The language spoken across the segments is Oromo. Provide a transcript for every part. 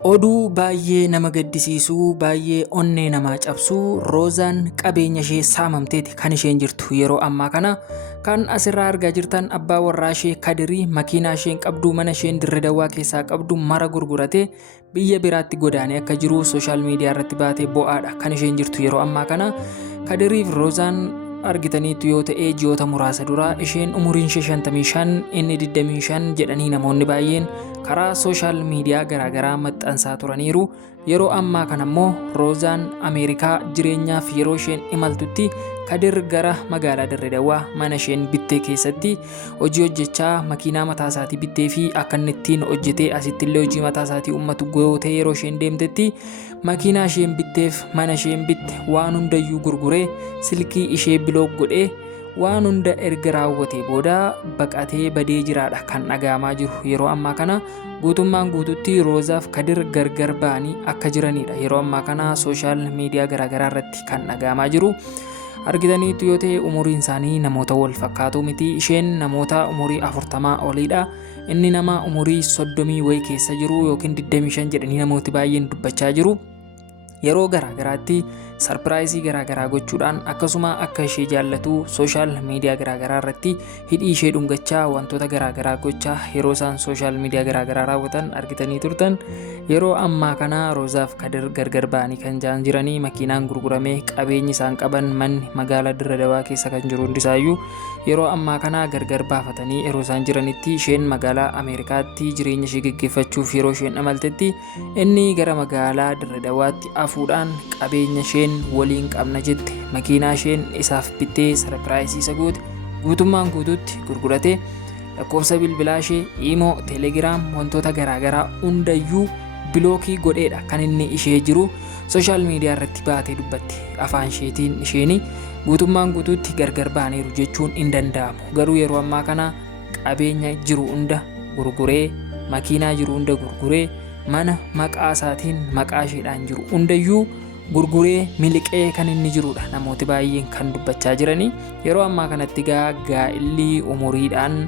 Oduu baay'ee nama gaddisiisuu, baay'ee onnee namaa cabsuu, Roozaan qabeenya ishee saamamteeti kan isheen jirtu yeroo ammaa kana. Kan asirraa argaa jirtan abbaa warraa ishee Kadirii makiinaa isheen qabdu, mana isheen Dirree Dawaa keessaa qabdu mara gurguratee biyya biraatti godaanee akka jiru sooshaal miidiyaa irratti baatee bo'aadha kan isheen jirtu yeroo ammaa kana. Kadiriif Roozaan argitaniitu yoo ta'e ji'oota muraasa dura isheen umuriin ishee 55 inni 25 jedhanii namoonni baay'een karaa sooshaal miidiyaa garaagaraa maxxansaa turaniiru. Yeroo ammaa kana immoo Roozaan Ameerikaa jireenyaaf yeroo isheen imaltutti Kadir gara magaalaa Dirree Dawaa mana isheen bittee keessatti hojii hojjechaa makiinaa mataa isaatii bittee fi akka inni ittiin hojjetee asitti illee hojii mataa isaatii uummatu gootee yeroo isheen deemtetti makiinaa isheen bitteef mana isheen bitte waan hundayyuu gurguree silkii ishee bilook godhee waan hunda erga raawwatee booda baqatee badee jiraadha kan dhagahamaa jiru yeroo ammaa kana. Guutummaan guututti Roozaaf Kadir gargar ba'anii akka jiranidha yeroo ammaa kana sooshaal miidiyaa garaagaraa irratti kan dhagahamaa jiru. Argitaniitu yoo ta'e umuriin isaanii namoota wal fakkaatu miti. Isheen namoota umurii 40 oliidha. Inni nama umurii 30 wayii keessa jiru yookiin 25 jedhanii namooti baay'een dubbachaa jiru. Yeroo garaagaraatti sarpiraayizii garaagaraa gochuudhaan akkasuma akka ishee jaallatu sooshaal miidiyaa garaagaraa irratti hidhii ishee dhungachaa wantoota garaagaraa gochaa yeroo isaan sooshaal miidiyaa garaagaraa raawwatan argitanii turtan. Yeroo ammaa kana Roozaaf Kadir gargar ba'anii kan jiranii makiinaan gurguramee qabeenyi isaan qaban manni magaalaa Dirree Dawaa keessa kan jiru hundisaayyuu yeroo ammaa kana gargar baafatanii yeroo isaan jiranitti isheen magaalaa Ameerikaatti jireenya ishee gaggeeffachuuf yeroo isheen imaltetti inni gara magaalaa Dirree Dawaatti afuudhaan qabeenya isheen waliin qabna jette makiinaa isheen isaaf bittee sarpiraayizii isa goote guutummaan guutuutti gurguratee lakkoofsa bilbilaa ishee Imo, Telegiraam wantoota garaagaraa hundayyuu bilookii godheedha kan inni ishee jiru. Sooshaal miidiyaa irratti baatee dubbatti afaan isheetiin isheen guutummaan guutuutti gargar ba'aniiru jechuun hin danda'amu. Garuu yeroo ammaa kana qabeenya jiru hunda gurguree makiinaa jiru hunda gurguree mana maqaa isaatiin maqaa isheedhaan jiru hundayyuu gurguree miliqee kan inni jirudha namooti baay'een kan dubbachaa jiranii. Yeroo ammaa kanatti gaa'illi umuriidhaan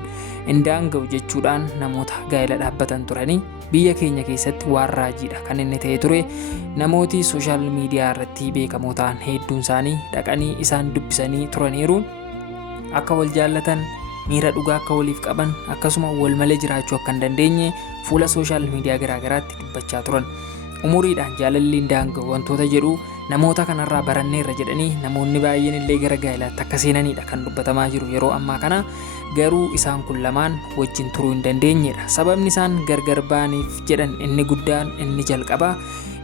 indaanga'u jechuudhaan namoota gaa'ila dhaabbatan turanii biyya keenya keessatti waan raajiidha kan inni ta'e ture. Namooti sooshaal miidiyaa irratti beekamoo ta'an hedduun isaanii dhaqanii isaan dubbisanii turaniiru. Akka wal jaallatan miira dhugaa akka waliif qaban akkasuma wal malee jiraachuu akka hin dandeenye fuula sooshaal miidiyaa garaagaraatti dubbachaa turan. Umuriidhaan jaalalli indaanga'u wantoota jedhu namoota kanarraa baranneerra jedhanii namoonni baay'een illee gara gaa'ilaatti akka seenanidha kan dubbatamaa jiru yeroo ammaa kana. Garuu isaan kun lamaan wajjin turuu hin dandeenyedha. Sababni isaan gargar ba'aniif jedhan inni guddaan inni jalqaba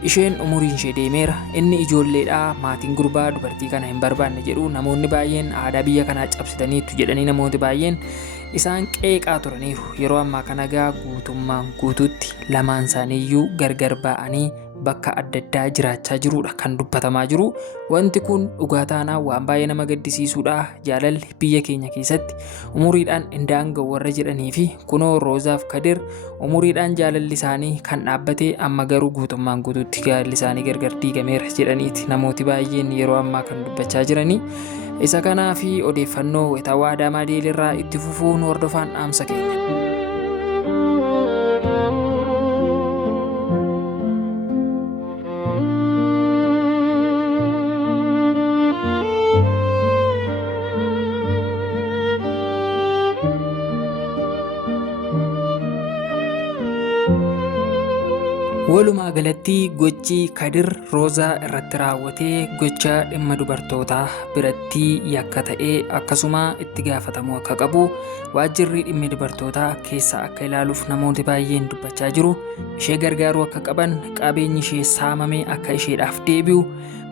isheen umuriin ishee deemeera, inni ijoolleedha, maatiin gurbaa dubartii kana hin barbaanne jedhu namoonni baay'een aadaa biyya kanaa cabsitaniitu jedhanii namooti baay'een isaan qeeqaa turaniiru. Yeroo ammaa kana guutummaan guutuutti lamaan isaaniiyyuu gargar ba'anii bakka adda addaa jiraachaa jirudha kan dubbatamaa jiru. Wanti kun dhugaa taanaa waan baay'ee nama gaddisiisudha. Jaalalli biyya keenya keessatti umuriidhaan indaanga'u warra jedhanii fi kunoo Roozaaf Kadir umuriidhaan jaalalli isaanii kan dhaabbate amma garuu guutummaan guutuutti jaalalli isaanii gargar diigameera jedhaniiti namooti baay'een yeroo ammaa kan dubbachaa jiranii. Isa kanaa fi odeeffannoo wayitaawaa Adaamaa Deelirraa itti fufuun hordofaan dhaamsa keenya. Walumaa galatti gochi Kadir Roozaa irratti raawwatee gocha dhimma dubartootaa biratti yakka ta'ee akkasuma itti gaafatamuu akka qabu waajjirri dhimma dubartootaa keessa akka ilaaluuf namooti baay'een dubbachaa jiru. Ishee gargaaruu akka qaban, qabeenyi ishee saamame akka isheedhaaf deebi'u,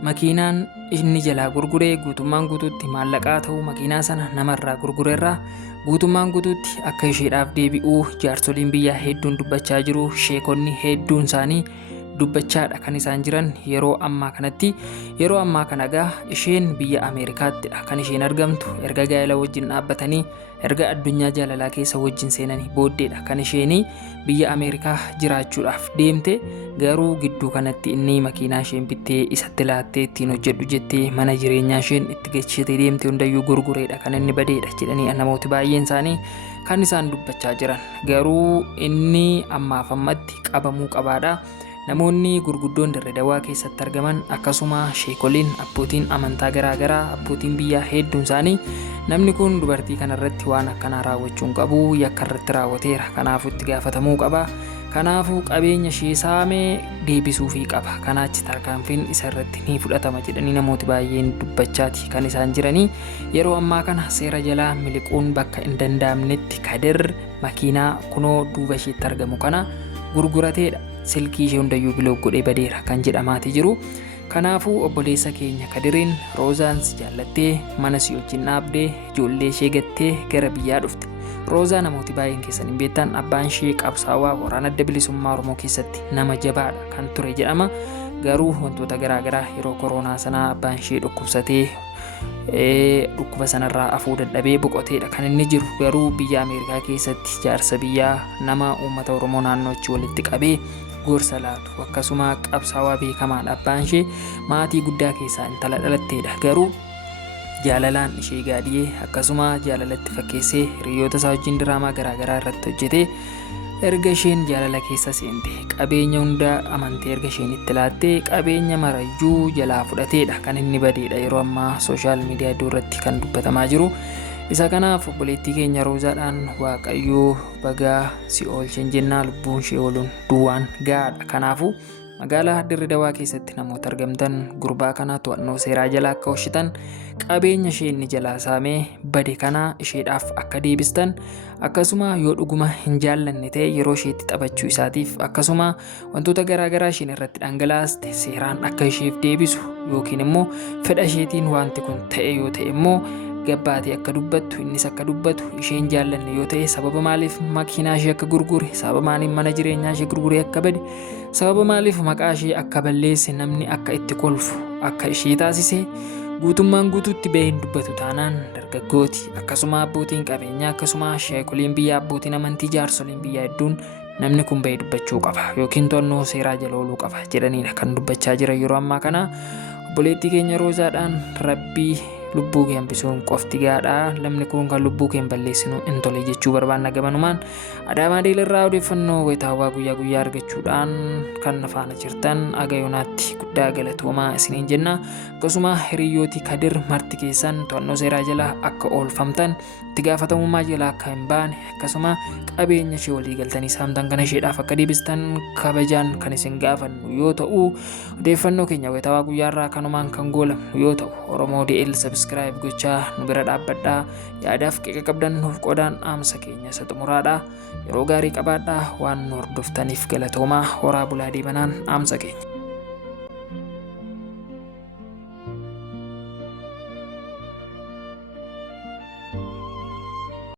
makiinaan inni jalaa gurguree guutummaan guutuutti maallaqaa ta'uu makiinaa sana namarraa gurgureerraa guutummaan guutuutti akka isheedhaaf deebi'u jaarsoliin biyyaa hedduun dubbachaa jiru. Sheekonni hedduun isaanii dubbachaadha kan isaan jiran yeroo ammaa kanatti. Yeroo ammaa kana isheen biyya Ameerikaattidha kan isheen argamtu. Erga gaa'ela wajjin dhaabbatanii erga addunyaa jaalalaa keessa wajjin seenanii booddeedha kan isheen biyya Ameerikaa jiraachuudhaaf deemte. Garuu gidduu kanatti inni makiinaa isheen bittee isatti laattee ittiin hojjedhu jettee mana jireenyaa isheen itti gachitee deemte hundayyuu gurgureedha kan inni badeedha jedhanii namooti baay'een isaanii kan isaan dubbachaa jiran. Garuu inni ammaaf ammatti qabamuu qabaadha. namoonni gurguddoon Dirree Dawaa keessatti argaman akkasuma sheekoliin abbootiin amantaa garaagaraa abbootiin biyyaa hedduun isaanii namni kun dubartii kanarratti waan akkanaa raawwachuu qabu yakka irratti raawwateera kanaafuu itti gaafatamuu qaba kanaafuu qabeenya ishee saamee deebisuufii qaba kanaachi tarkaanfiin isa irratti ni fudhatama jedhanii namooti baay'een dubbachaati kan isaan jiranii yeroo ammaa kana seera jalaa miliquun bakka hin danda'amnetti Kadir makiinaa kunoo duuba isheetti argamu kana gurgurateedha silkii ishee hundayyuu biloog godhee badeera kan jedhamaatii jiru kanaafuu obboleessa keenya Kadiriin Roozaan si jaallattee mana si wajjin dhaabdee ijoollee ishee gattee gara biyyaa dhufte Roozaa namooti baay'een keessan hin beektan abbaan ishee qabsaawaa waraana adda bilisummaa Oromoo keessatti nama jabaadha kan ture jedhama garuu wantoota garaagaraa yeroo koronaa sanaa abbaan ishee dhukkubsatee dhukkuba sanarraa afuu dadhabee boqoteedha kan inni jiru garuu biyya Ameerikaa keessatti jaarsa biyyaa nama uummata Oromoo naannoo achi walitti qabee gorsa laatu akkasuma qabsaawaa beekamaadha abbaan ishee maatii guddaa keessaa intala dhalatteedha garuu jaalalaan ishee gaadhiyee akkasuma jaalalatti fakkeessee hiriyoota isaa wajjin diraamaa garaagaraa irratti hojjetee erga isheen jaalala keessa seente qabeenya hunda amantee erga isheen itti laattee qabeenya marayyuu jalaa fudhateedha kan inni badeedha yeroo ammaa sooshaal miidiyaa iddoo irratti kan dubbatamaa jiru isa kanaaf obboleettii keenya Roozaadhaan waaqayyoo bagaa si oolchen jennaa lubbuun ishee ooluun duwwaan gaadha kanaafuu magaalaa Dirree Dawaa keessatti namoota argamtan gurbaa kana to'annoo seeraa jalaa akka oolchitan qabeenya ishee inni jalaa saamee bade kana isheedhaaf akka deebistan akkasuma yoo dhuguma hin jaallanne ta'e yeroo isheetti taphachuu isaatiif akkasuma wantoota garaagaraa isheen irratti dhangalaaste seeraan akka isheef deebisu yookiin immoo fedha isheetiin wanti kun ta'e yoo ta'e immoo gabbaatee akka dubbattu innis akka dubbatu isheen jaallanne yoo ta'e sababa maaliif makiinaa ishee akka gurgure sababa maaliif mana jireenyaa ishee gurguree akka bade sababa maaliif maqaa ishee akka balleesse namni akka itti kolfu akka ishee taasise guutummaan guutuutti bahee hin dubbatu taanaan dargaggooti akkasuma abbootiin qabeenyaa akkasuma sheekoliin biyyaa abbootiin amantii jaarsoliin biyyaa hedduun namni kun bahee dubbachuu qaba yookiin to'annoo seeraa jala ooluu qaba jedhaniidha kan dubbachaa jiran yeroo ammaa kana obboleettii keenya Roozaadhaan rabbii lubbuu kee hambisuun qofti gaadha lamni kun kan lubbuu kee balleessinu hin tole jechuu barbaanna gabanumaan Adaamaa Deelarraa odeeffannoo wayitaawwaa guyyaa guyyaa argachuudhaan kan faana jirtan agayoonaatti guddaa galatoomaa isiniin jenna akkasuma hiriyooti Kadir marti keessan to'annoo seeraa jala akka oolfamtan itti gaafatamummaa jala akka hin baane akkasuma qabeenya ishee walii galtanii saamtan kana isheedhaaf akka deebistan kabajaan kan isin gaafannu yoo ta'u odeeffannoo keenya wayitaawwaa guyyaarraa kanumaan kan goolamnu yoo ta'u Oromoo DL subscribe gochaa nu bira dhaabbadhaa yaadaaf qiqa qabdan nuuf qodaan dhaamsa keenya isa xumuraadha yeroo gaarii qabaadhaa waan nu hordoftaniif galatoomaa horaa bulaa deebanaan dhaamsa keenya